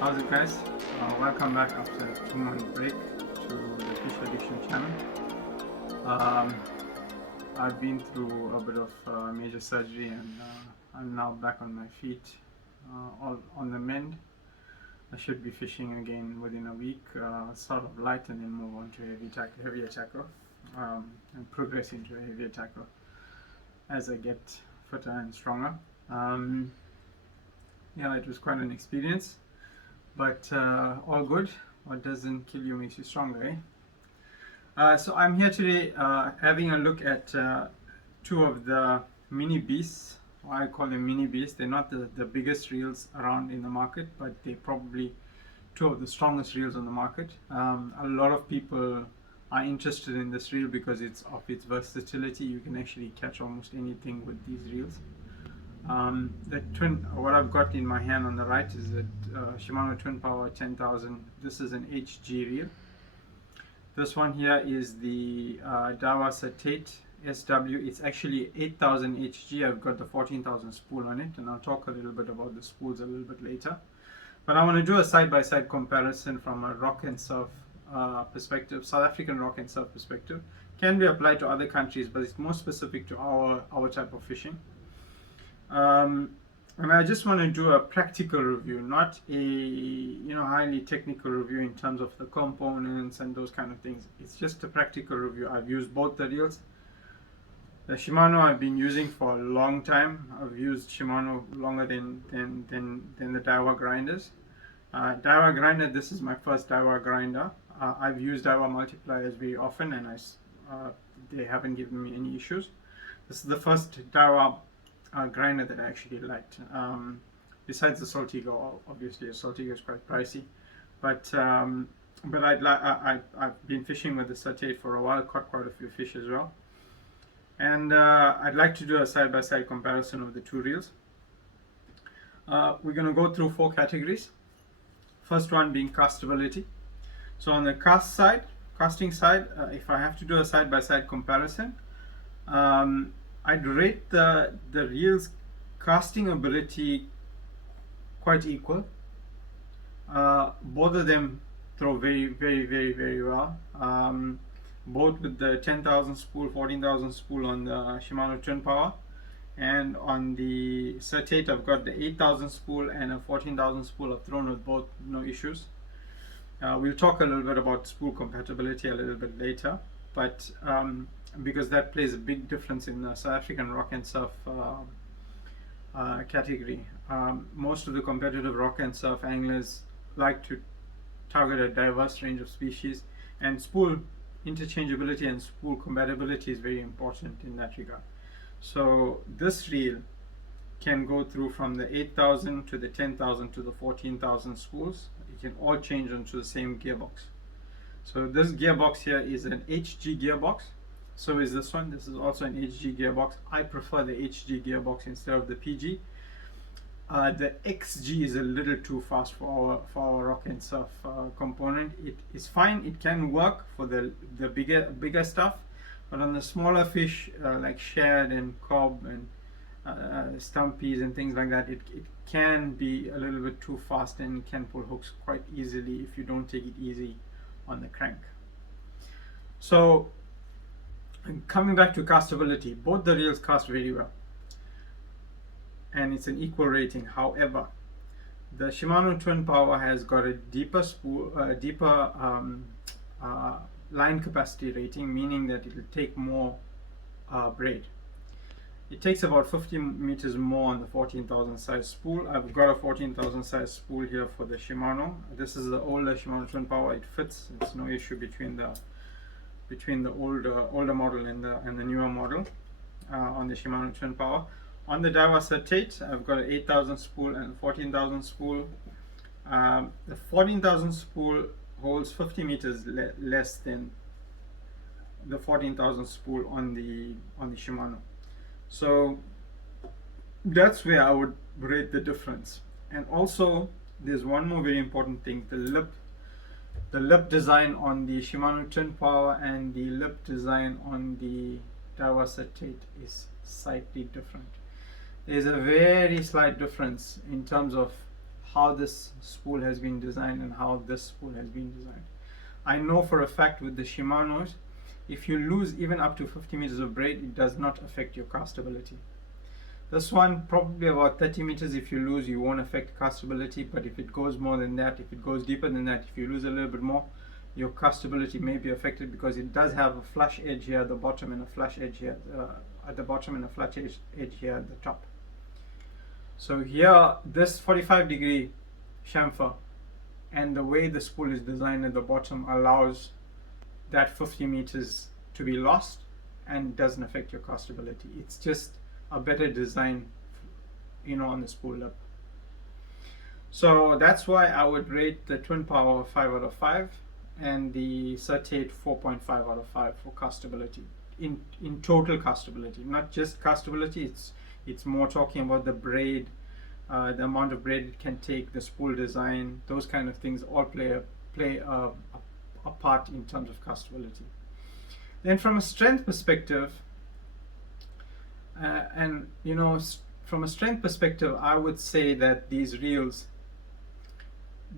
How's it, guys? Welcome back after a 2 month break to the Fish Addiction channel. Um, I've been through a bit of major surgery and I'm now back on my feet, all on the mend. I should be fishing again within a week, sort of light, and then move on to heavier tackle, and progress into a heavier tackle as I get fitter and stronger. Yeah, it was quite an experience. But all good. What doesn't kill you makes you stronger, eh? So I'm here today having a look at two of the mini beasts. I call them mini beasts. They're not the biggest reels around in the market, but they're probably two of the strongest reels on the market. A lot of people are interested in this reel because of its versatility. You can actually catch almost anything with these reels. What I've got in my hand on the right is a Shimano Twinpower 10,000. This is an HG reel. This one here is the Daiwa Certate SW. It's actually 8,000 HG. I've got the 14,000 spool on it, and I'll talk a little bit about the spools a little bit later. But I want to do a side-by-side comparison from a rock and surf perspective, South African rock and surf perspective. Can be applied to other countries, but it's more specific to our type of fishing. And I just want to do a practical review, not a highly technical review in terms of the components and those kind of things. It's just a practical review. I've used both the reels. The Shimano I've been using for a long time. I've used Shimano longer than the Daiwa grinders. Daiwa grinder, this is my first Daiwa grinder. I've used Daiwa multipliers very often, and they haven't given me any issues. This is the first Daiwa grinder that I actually liked. Besides the Saltigo, obviously the Saltigo is quite pricey, but I've been fishing with the Certate for a while, caught quite a few fish as well, and I'd like to do a side-by-side comparison of the two reels. We're going to go through 4 categories. First one being castability. So on the casting side, if I have to do a side-by-side comparison, I'd rate the reel's casting ability quite equal. Both of them throw very, very, very, very well. Both with the 10,000 spool, 14,000 spool on the Shimano Twinpower, and on the Certate I've got the 8,000 spool and a 14,000 spool. I've thrown with both, no issues. We'll talk a little bit about spool compatibility a little bit later, but because that plays a big difference in the South African rock and surf category. Most of the competitive rock and surf anglers like to target a diverse range of species, and spool interchangeability and spool compatibility is very important in that regard. So this reel can go through from the 8,000 to the 10,000 to the 14,000 spools. It can all change onto the same gearbox. So this gearbox here is an HG gearbox. So is this one. This is also an HG gearbox. I prefer the HG gearbox instead of the PG. The XG is a little too fast for our rock and surf component. It is fine. It can work for the bigger stuff, but on the smaller fish like shad and cob and stumpies and things like that, it can be a little bit too fast and can pull hooks quite easily if you don't take it easy on the crank. So coming back to castability, both the reels cast very well, and it's an equal rating. However, the Shimano Twinpower has got a deeper line capacity rating, meaning that it will take more braid. It takes about 50 meters more on the 14,000 size spool. I've got a 14,000 size spool here for the Shimano. This is the older Shimano Twinpower. It fits. It's no issue between the older model and the newer model on the Shimano Twinpower. On the Daiwa Certate, I've got an 8,000 spool and 14,000 spool. The 14,000 spool holds 50 meters less than the 14,000 spool on the Shimano. So that's where I would rate the difference. And also, there's one more very important thing: the lip design on the Shimano Twinpower and the lip design on the Daiwa Certate is slightly different. There's a very slight difference in terms of how this spool has been designed and how this spool has been designed. I know for a fact with the Shimanos, if you lose even up to 50 meters of braid, it does not affect your castability. This one, probably about 30 meters, if you lose, you won't affect castability, but if it goes more than that, if it goes deeper than that, if you lose a little bit more, your castability may be affected, because it does have a flush edge here at the bottom and a flush edge here at the bottom and a flush edge here at the top. So here, this 45-degree chamfer and the way the spool is designed at the bottom allows that 50 meters to be lost and doesn't affect your castability. It's just a better design, on the spool lip. So that's why I would rate the Twinpower 5 out of 5 and the Certate 4.5 out of 5 for castability, in total castability, not just castability. It's more talking about the braid, the amount of braid it can take, the spool design, those kind of things all play a part in terms of castability. Then from a strength perspective, from a strength perspective, I would say that these reels,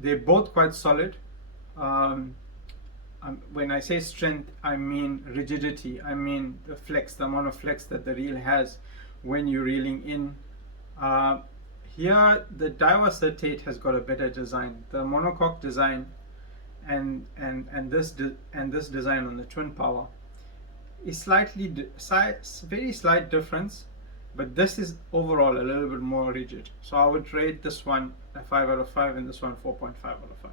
they're both quite solid. When I say strength, I mean rigidity. I mean the flex, the amount of flex that the reel has when you're reeling in. Here, the Daiwa Certate has got a better design. The monocoque design and this design on the Twinpower is very slight difference, but this is overall a little bit more rigid. So I would rate this one a 5 out of 5 and this one 4.5 out of 5.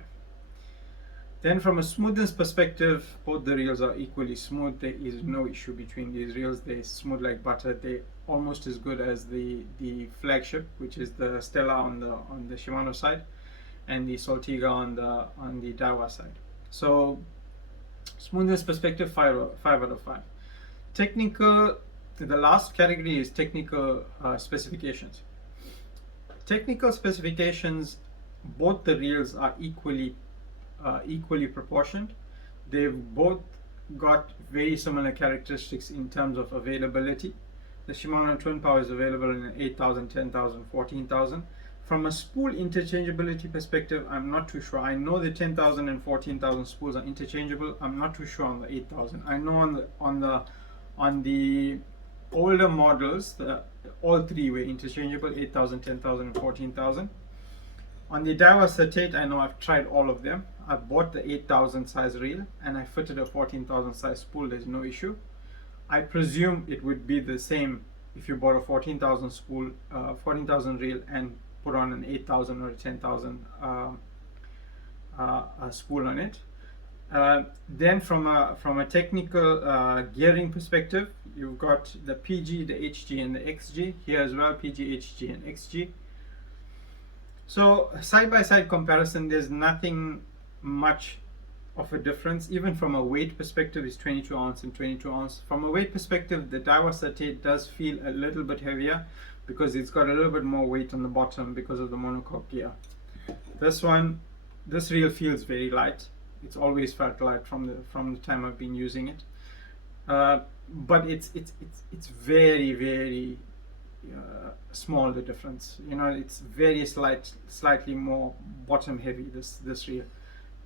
Then from a smoothness perspective, both the reels are equally smooth. There is no issue between these reels. They're smooth like butter. They're almost as good as the flagship, which is the Stella on the Shimano side, and the Saltiga on the Daiwa side. So smoothness perspective, 5 out of 5. Technical, the last category is technical specifications. Technical specifications, both the reels are equally proportioned. They've both got very similar characteristics in terms of availability. The Shimano Twinpower is available in 8,000, 10,000, 14,000. From a spool interchangeability perspective, I'm not too sure. I know the 10,000 and 14,000 spools are interchangeable. I'm not too sure on the 8,000. I know on the older models, all three were interchangeable: 8,000, 10,000, and 14,000. On the Daiwa Certate, I know I've tried all of them. I bought the 8,000 size reel and I fitted a 14,000 size spool. There's no issue. I presume it would be the same if you bought a 14,000 spool, 14,000 reel and put on an 8,000 or a 10,000 spool on it. Then from a technical gearing perspective, you've got the PG, the HG, and the XG here as well. PG, HG, and XG. So side-by-side comparison, there's nothing much of a difference. Even from a weight perspective, it's 22 ounce and 22 ounce. From a weight perspective, the Daiwa Certate does feel a little bit heavier because it's got a little bit more weight on the bottom because of the monocoque gear. This reel feels very light. It's always felt light from the time I've been using it. But it's very, very small, the difference. It's very slightly more bottom heavy, this reel.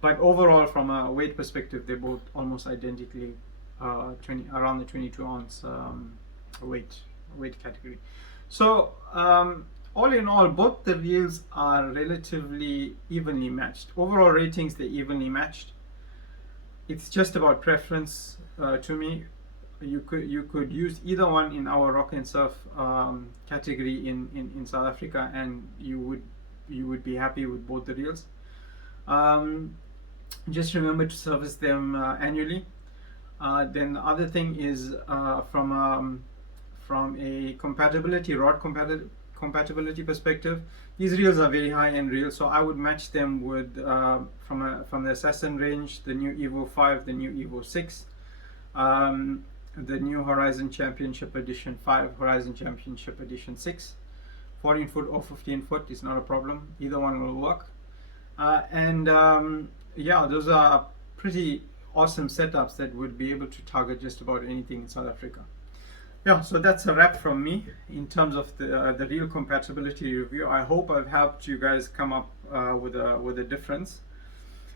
But overall, from a weight perspective, they're both almost identically around the 22 ounce weight category. So all in all, both the reels are relatively evenly matched. Overall ratings, they're evenly matched. It's just about preference to me. You could use either one in our rock and surf category in South Africa, and you would be happy with both the reels. Just remember to service them annually. Then the other thing is from a rod compatibility perspective, these reels are very high-end reels, so I would match them with from the Assassin range, the new Evo 5, the new Evo 6, the new Horizon Championship Edition 5, Horizon Championship Edition 6. 14 foot or 15 foot is not a problem. Either one will work. Yeah, those are pretty awesome setups that would be able to target just about anything in South Africa. Yeah, so that's a wrap from me in terms of the real compatibility review. I hope I've helped you guys come up with a difference.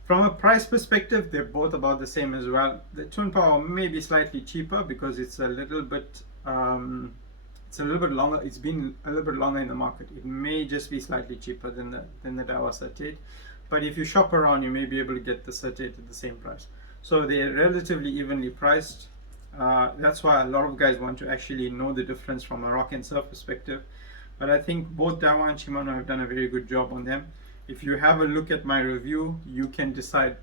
From a price perspective, they're both about the same as well. The Twinpower may be slightly cheaper because it's a little bit longer. It's been a little bit longer in the market. It may just be slightly cheaper than the Daiwa Certate, but if you shop around, you may be able to get the Certate at the same price. So they're relatively evenly priced. That's why a lot of guys want to actually know the difference from a rock and surf perspective. But I think both Daiwa and Shimano have done a very good job on them. If you have a look at my review, you can decide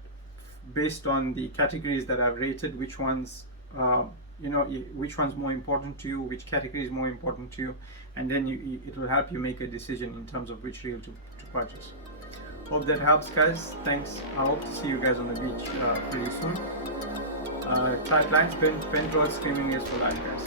based on the categories that I've rated which ones which one's more important to you, which category is more important to you, and then it will help you make a decision in terms of which reel to purchase. Hope that helps, guys. Thanks. I hope to see you guys on the beach pretty soon. Tight lines, bent roads, screaming is for life, guys.